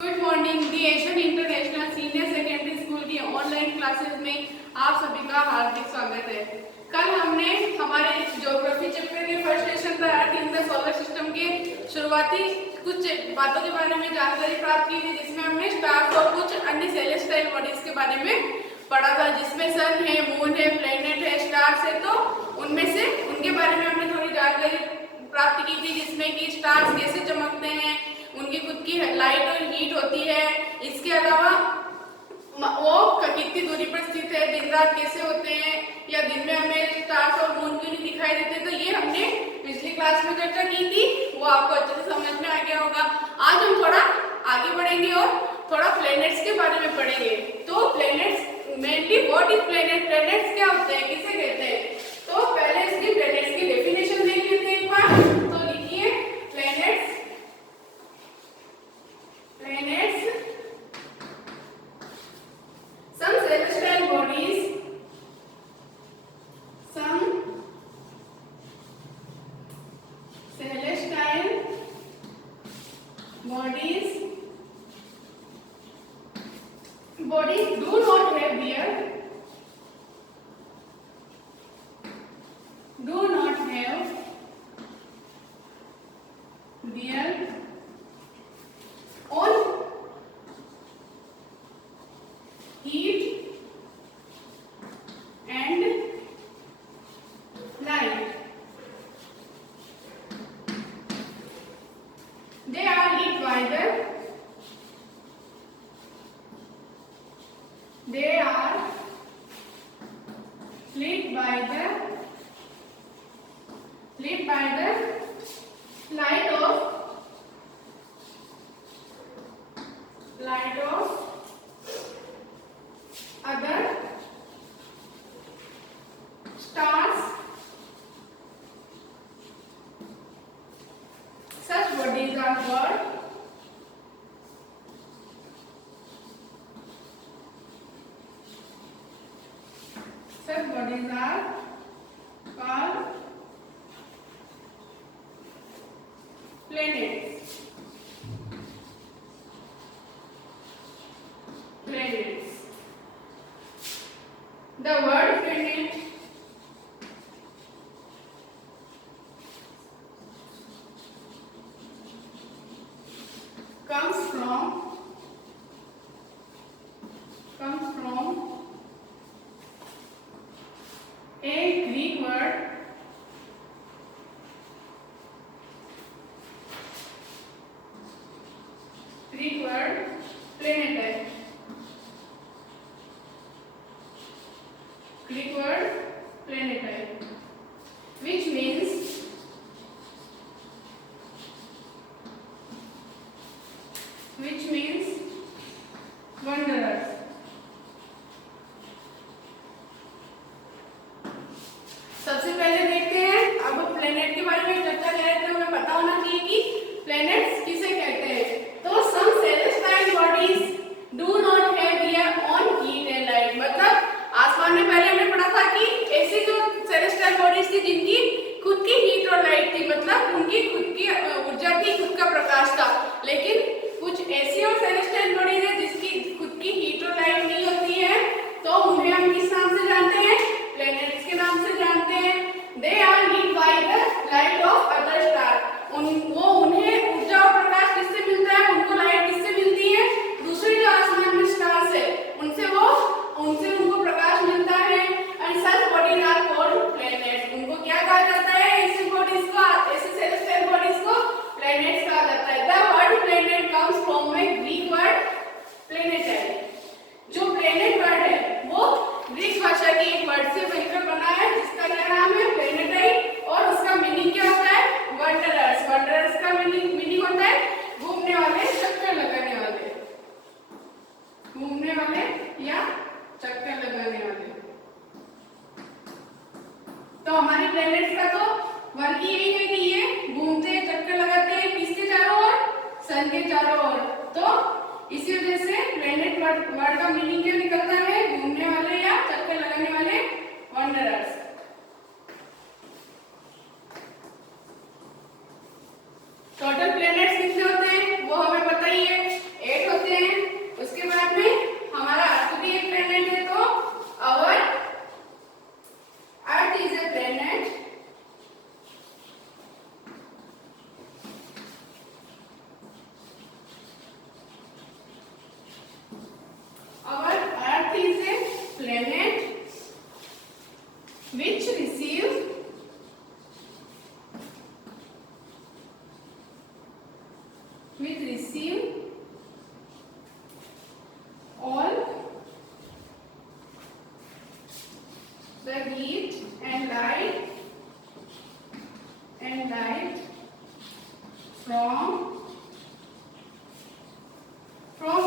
Good morning. The Asian international senior secondary school की online classes में आप सभी का हार्दिक स्वागत है। कल हमने हमारे ज्योग्राफी चैप्टर के फर्स्ट सेशन पर अर्थ इन द सोलर सिस्टम के शुरुआती कुछ बातों के बारे में जानकारी प्राप्त की थी, जिसमें हमने स्टार्स और कुछ अन्य सेलेस्टियल बॉडीज के बारे में पढ़ा था, जिसमें सन है, मून है, प्लेनेट है, स्टार्स है। तो उनमें से उनके बारे में हमने थोड़ी जानकारी प्राप्त की थी, जिसमें कि स्टार्स कैसे चमकते हैं, उनकी खुद की लाइट और हीट होती है। इसके अलावा वो कितनी दूरी पर स्थित है, दिन रात कैसे होते हैं, या दिन में हमें स्टार्स और मून क्यों नहीं दिखाई देते। तो ये हमने पिछली क्लास में चर्चा की थी, वो आपको अच्छे से समझ में आ गया होगा। आज हम थोड़ा आगे बढ़ेंगे और थोड़ा प्लैनेट्स के बारे में पढ़ेंगे। तो planets mainly what is planet, planets क्या होते हैं, किसे कहते हैं। तो पहले इसकी प्लैनेट्स की डेफिनेशन देख लेते हैं एक बार। तो लिखिए planets some celestial bodies, some celestial bodies do not have their own heat and light. They are lit by the light of other stars. Such bodies are called planets. The word planet comes from a Greek word planet. Greek word planet, which means wanderers. सबसे पहले देखते हैं, अब प्लेनेट के बारे में चर्चा कर रहे थे, हमें पता होना चाहिए कि प्लेनेट्स किसे कहते हैं। तो some celestial bodies do not have their own heat and light, मतलब आसमान में पहले हमने पढ़ा था कि ऐसी जो सेलेस्टियल बॉडीज थी जिनकी खुद की हीट और लाइट थी, मतलब उनकी खुद की ऊर्जा थी, खुद का प्रकाश था। लेकिन कुछ ऐसी और सेलेस्टियल बॉडीज है जिसकी खुद की हीट और लाइट नहीं होती है, तो उन्हें हम किस नाम से जानते हैं, प्लैनेट्स के नाम से जानते हैं। They are lead by the light of other star, उन्हें ऊर्जा और प्रकाश किससे मिलता है, उनको लाइट किससे मिलती है, दूसरे जो आसमान में स्टार्स है उनसे उनको प्रकाश मिलता है। And such bodies are called planets, उनको क्या कहा जाता है, ऐसी बॉडीज को, ऐसे सेलेस्टियल बॉडीज को प्लैनेट्स कहा जाता है। The word planet comes from a Greek word planetai. जो प्लैनेट वर्ड है वो ग्रीक भाषा की एक वर्ड से मिलकर बना है, जिसका क्या नाम है, प्लैनेटाई। और उसका मीनिंग क्या होता है, वंडरर्स। वंडरर्स का मीनिंग होता है घूमने वाले, चक्कर लगाने वाले, घूमने वाले या चक्कर लगाने वाले। तो हमारे प्लैनेट्स का तो वर्क यही है कि ये घूमते हैं, चक्कर लगाते हैं, किसके चारों ओर, सन के चारों ओर। तो इसी वजह से प्लैनेट वर्ड का मीनिंग क्या निकलता है, घूमने वाले या चक्कर लगाने वाले, वंडरर्स। टोटल प्लैनेट्स कितने होते हैं वो हमें पता ही है, 8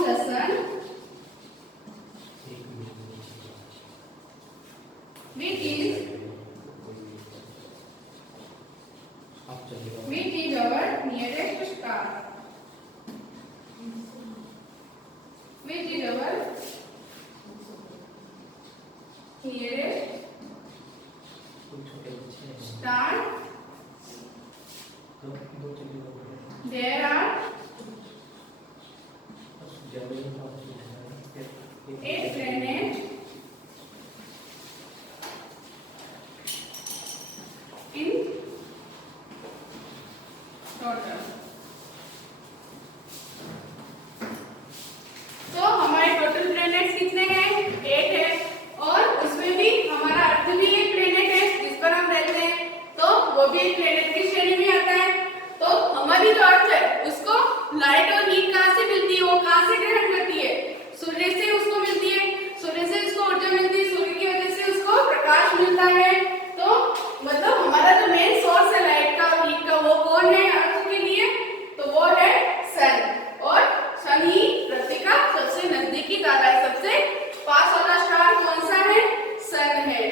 from the sun, which is our nearest star, which is our nearest star. There are 8 planets in total. तो हमारे टोटल प्लैनेट्स कितने हैं? 8 है। और उसमें भी हमारा अर्थ भी एक प्लैनेट है जिस पर हम रहते हैं, तो वो भी एक प्लैनेट की श्रेणी में आता है। तो हमारी जो अर्थ है उसको लाइट और हीट कहाँ से मिलती है, वो कहाँ से ग्रहण करती है? सूर्य से उसको मिलती है। सूर्य से उसको ऊर्जा मिलती है, सूर्य की वजह से उसको प्रकाश मिलता है। तो मतलब हमारा जो मेन सोर्स है लाइट का और हीट का, वो कौन है अर्थ के लिए? तो वो है सन। और सन ही पृथ्वी का सबसे नजदीकी तारा है। सबसे पास वाला स्टार कौन सा है? सन है।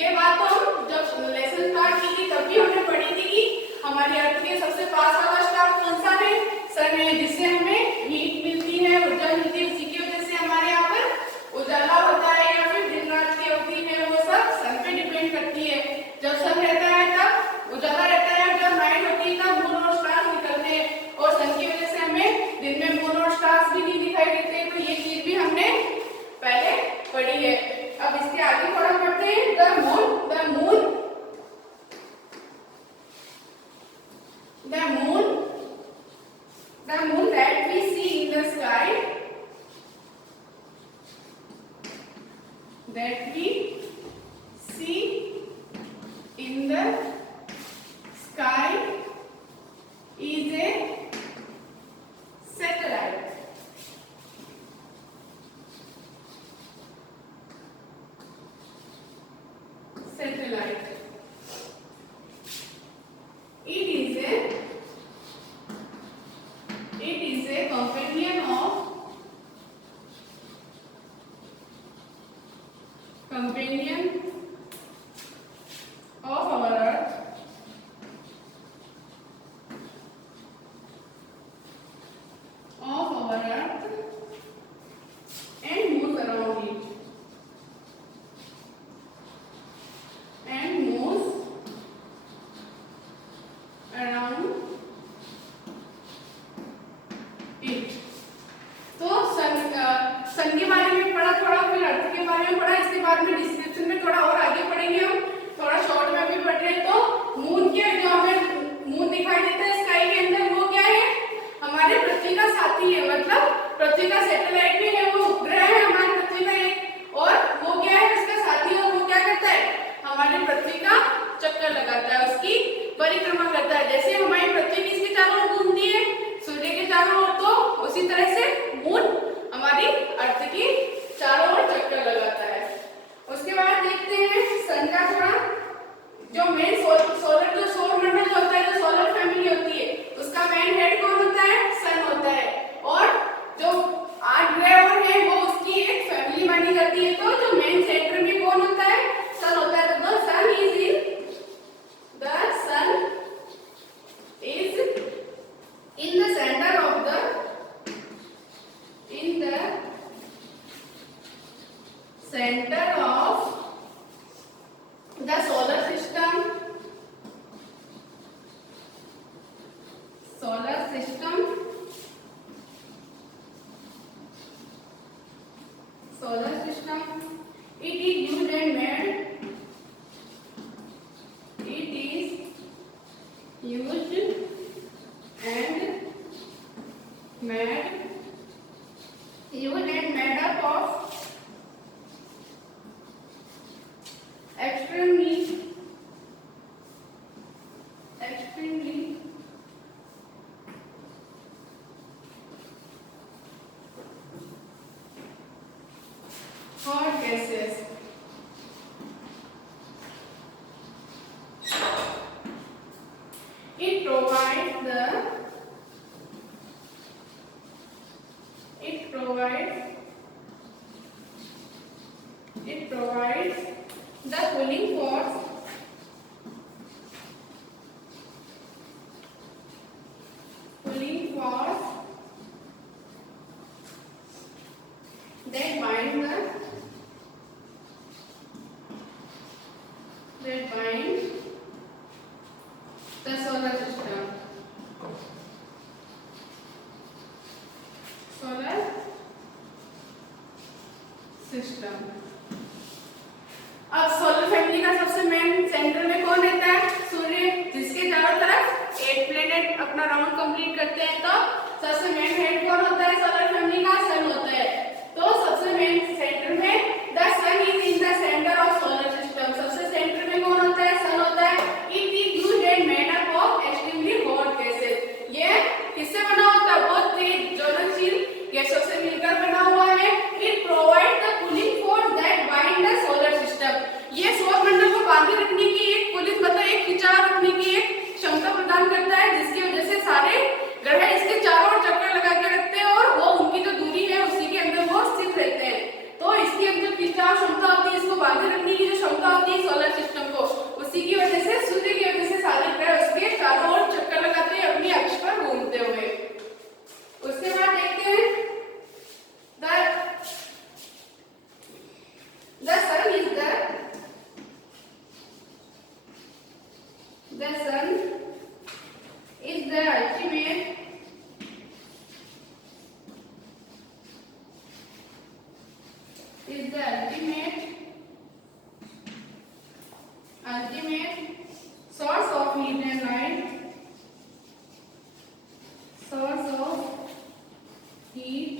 ये बात तो हम जब लेसन स्टार्ट की थी तब भी हमने पढ़ी थी कि हमारी अर्थ के सबसे पास वाला स्टार कौन सा है? सन है, जिससे हमें हीट मिलती है, ऊर्जा मिलती है। उसी की वजह से हमारे यहाँ पर उजाला होता है या फिर दिन रात की अवधि है, वो सब सन पे डिपेंड करती है। जब सन रहता है तब उजाला रहता है, जब नाइट होती है तब मून और स्टार्स निकलते हैं। और सन की वजह से हमें दिन में मून और स्टार्स भी नहीं दिखाई देते। तो ये चीज भी हमने पहले पढ़ी है। अब इसके आगे थोड़ा पढ़ते हैं। The moon that we see in the sky, that we see in the sky is a satellite. Satellite. It is a companion of our Earth, and moves around it. तो सन के बारे में पढ़ा थोड़ा, फिर अर्थ के बारे में पढ़ा। इसके बारे में डिस्क्रिप्शन में थोड़ा और आगे पढ़ेंगे हम, थोड़ा शॉर्ट में भी पढ़ रहे हैं। तो मून के जो हमें मून दिखाई देता है स्काई के अंदर, वो क्या है? हमारे पृथ्वी का साथी है, मतलब पृथ्वी का सैटेलाइट भी है, वो उपग्रह है हमारे पृथ्वी का एक। और वो क्या है? उसका साथी। और वो क्या करता है? हमारे पृथ्वी का चक्कर लगाता है, उसकी परिक्रमा करता है। जैसे हमारी पृथ्वी किसके चारों ओर घूमती है? सूर्य के चारों ओर। तो उसी तरह से मून हमारी अर्थ की चारों ओर चक्कर लगाता है। उसके बाद देखते हैं सन का थोड़ा, जो मेन सोलर जो सौर मंडल होता है, जो सोलर फैमिली होती है, उसका मेन हेड कौन होता है? सन होता है। और जो 8 ग्रह और हैं वो उसकी एक फैमिली मानी जाती है। तो जो मेन सेंटर में कौन होता है? सन होता है। तो the sun is in the center of the solar system. It is used and made. It is used and made up of extremely hot gases. It provides provides the cooling force that bind the solar system. अब solar family का सबसे main centre में कौन रहता है? सूर्य, जिसके चारों तरफ 8 प्लेनेट अपना राउंड कंप्लीट करते हैं। तो सबसे मेन हेड कौन होता है सोलर फैमिली का? सन होता है। तो सबसे मेन सेंटर में the sun is in the centre of solar system. सबसे सेंटर में कौन होता है? सन होता है। It is used and made up of extremely hot gases. ये किससे बना होता है? बहुत तेज ज्वलनशील गैसों से मिलकर बना हुआ है। It provide the cooling force that bind the solar system. ये सौर मंडल को बांधे रखने की एक पुलिस मतलब एक खिंचाव रखने की एक क्षमता प्रदान करता है, जिसकी वजह से सारे ग्रह इसके चारों ओर चक्कर लगा के रखते हैं और वो उनकी जो दूरी है उसी के अंदर वो स्थित रहते हैं। तो इसकी अंदर खिंचाव क्षमता होती है, इसको बांधे रखने की जो क्षमता होती है सोलर सिस्टम को, उसी की वजह से सूर्य की वजह से सारे ग्रह उसके चारों ओर चक्कर लगाते हैं अपनी अक्ष पर घूमते हुए। उसके बाद देखते हैं the sun is the ultimate source of heat and light, source of heat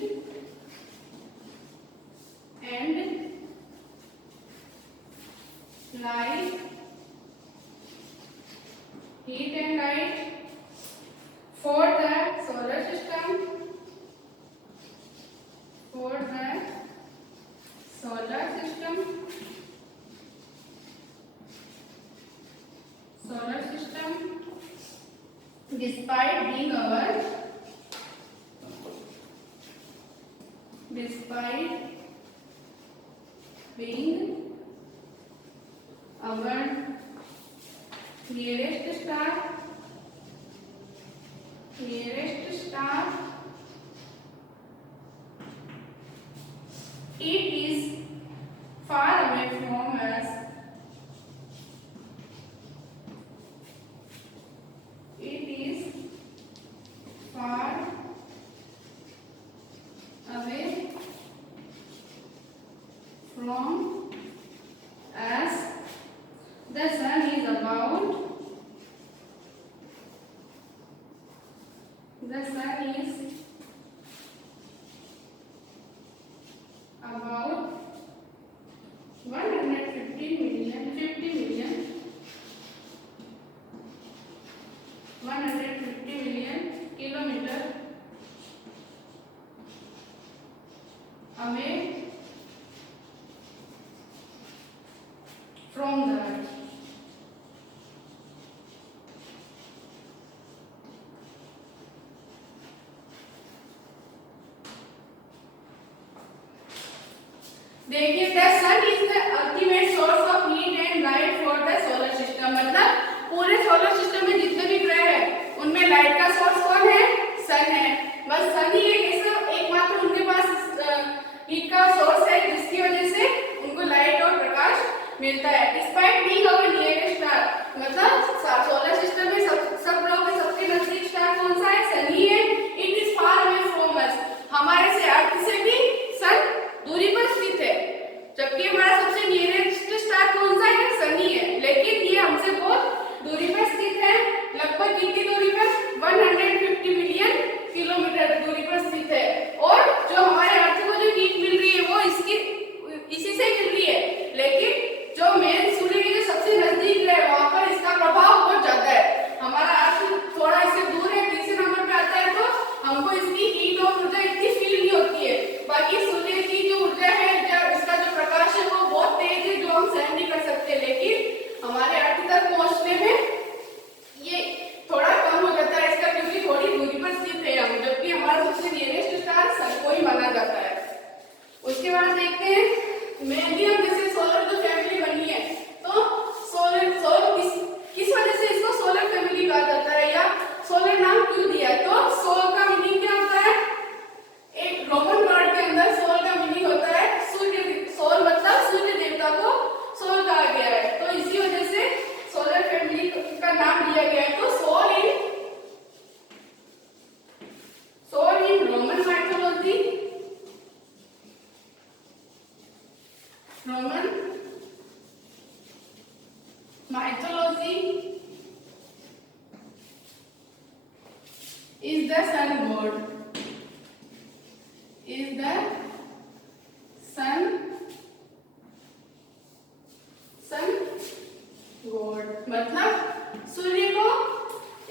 and light, for the solar system, despite being our nearest star, it is far away from us. It is far away from us. The sun is about 150 million kilometer away from the earth. देखिए the sun is the ultimate source of heat and light for the solar system. मतलब पूरे solar system में जितने भी ग्रह हैं उनमें लाइट का सोर्स कौन है? सन है। बस सन ही एक ऐसा एकमात्र उनके पास हीट का सोर्स है जिसकी वजह से उनको लाइट और प्रकाश मिलता है। Despite being our nearest star, मतलब सोलर सिस्टम में सब ग्रहों में सबसे नजदीक स्टार कौन सा है? सन ही है। It is far away from us, हमारे से अर्थ से भी सन दूरी पर स्थित है, जबकि हमारा सबसे नियरेस्ट स्टार कौन सा है? सन ही है। लेकिन ये हमसे बहुत दूरी पर स्थित है। लगभग कितनी दूरी पर? 150 मिलियन किलोमीटर दूरी पर स्थित है। और जो हमारे अर्थ को जो हीट मिल रही है वो इसी से मिल रही है। लेकिन जो मेन सूर्य की जो सबसे is the sun god, मतलब सूर्य को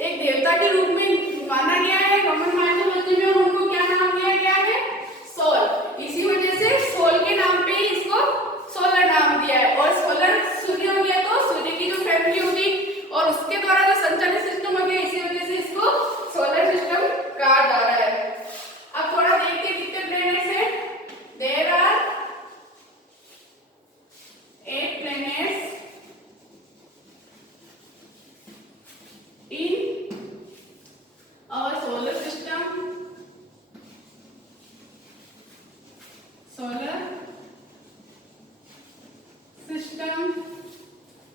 एक देवता के रूप में माना गया है रोमन माइथोलॉजी में, और उनको क्या नाम दिया गया है? सोल। इसी वजह से सोल के नाम पे ही इसको सोलर नाम दिया है। और सोलर सूर्य हो गया तो सूर्य की जो फैमिली होगी और उसके द्वारा जो संचालित सिस्टम हो गया, इसी वजह से इसको सोलर सिस्टम कहा जा रहा है। अब थोड़ा देखते हैं कितने प्लैनेट्स हैं। There are 8 planets in our solar system.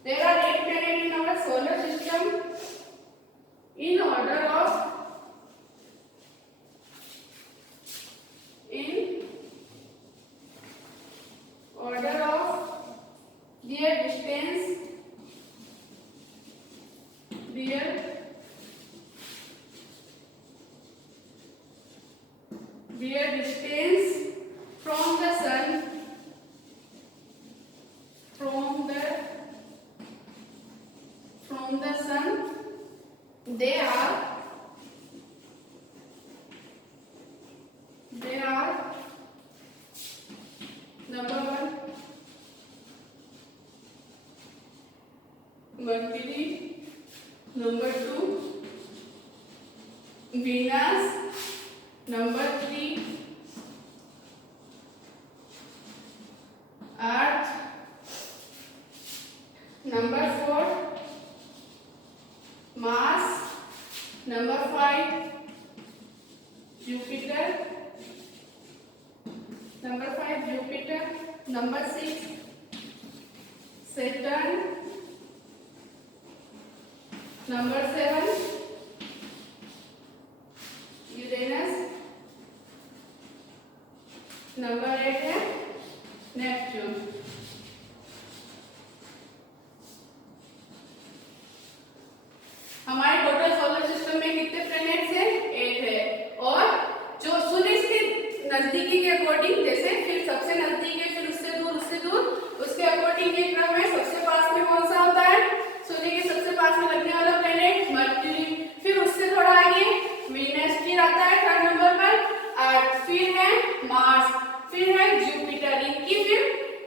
There are 8 planets in our solar system in order of their distance. Their distance from the sun, they are number 1 Mercury, number 2 Venus, number 3 Earth, number 4 Mars, number 5 Jupiter, number 6 Saturn, number 7 Uranus, number 8 है नेपच्यून। हमारे total solar system में कितने planets हैं? 8 है। और जो सूर्य से नजदीकी के अकॉर्डिंग, जैसे फिर सबसे नजदीक है, फिर उससे दूर, उसके अकॉर्डिंग ये क्रम है। सबसे पास में कौन सा होता है? सूर्य के सबसे पास में लगने वाला प्लैनेट मर्क्यूरी, फिर उससे थोड़ा आगे वीनस, फिर आता है 3rd नंबर पर अर्थ, फिर है मार्स, फिर है जुपिटर। इनकी फिर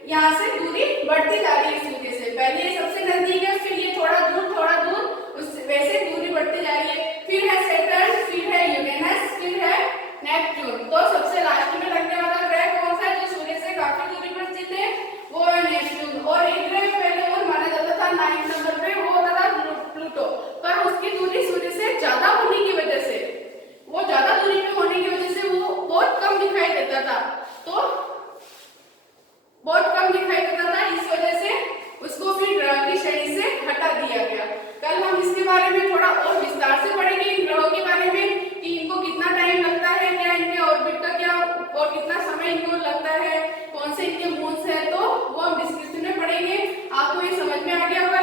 यहाँ से दूरी बढ़ती जा रही है सूर्य से। पहले ये सबसे नजदीक है, फिर ये थोड़ा दूर, उससे वैसे दूरी बढ़ती जा रही है। फिर है सैटर्न, फिर है यूरेनस, फिर है नेपच्यून। तो सबसे लास्ट में लगने वाला ग्रह कौन सा है जो सूर्य से काफी दूरी पर स्थित है? वो है नेपच्यून। और एक ग्रह पहले और माना जाता था 9th नंबर पे, वो होता था प्लूटो, पर उसकी दूरी सूर्य से ज्यादा होने की वजह से, वो ज्यादा दूरी पे होने की वजह से वो बहुत कम दिखाई देता था। इस वजह से उसको फिर ग्रह की श्रेणी से हटा दिया गया। कल हम इसके बारे में थोड़ा और विस्तार से पढ़ेंगे, इन ग्रहों के बारे में, कि इनको कितना टाइम लगता है, क्या इनके ऑर्बिट का क्या और कितना समय इनको लगता है, कौन से इनके मून्स है, तो वो हम डिस्कशन में पढ़ेंगे। आपको ये समझ में आ गया होगा।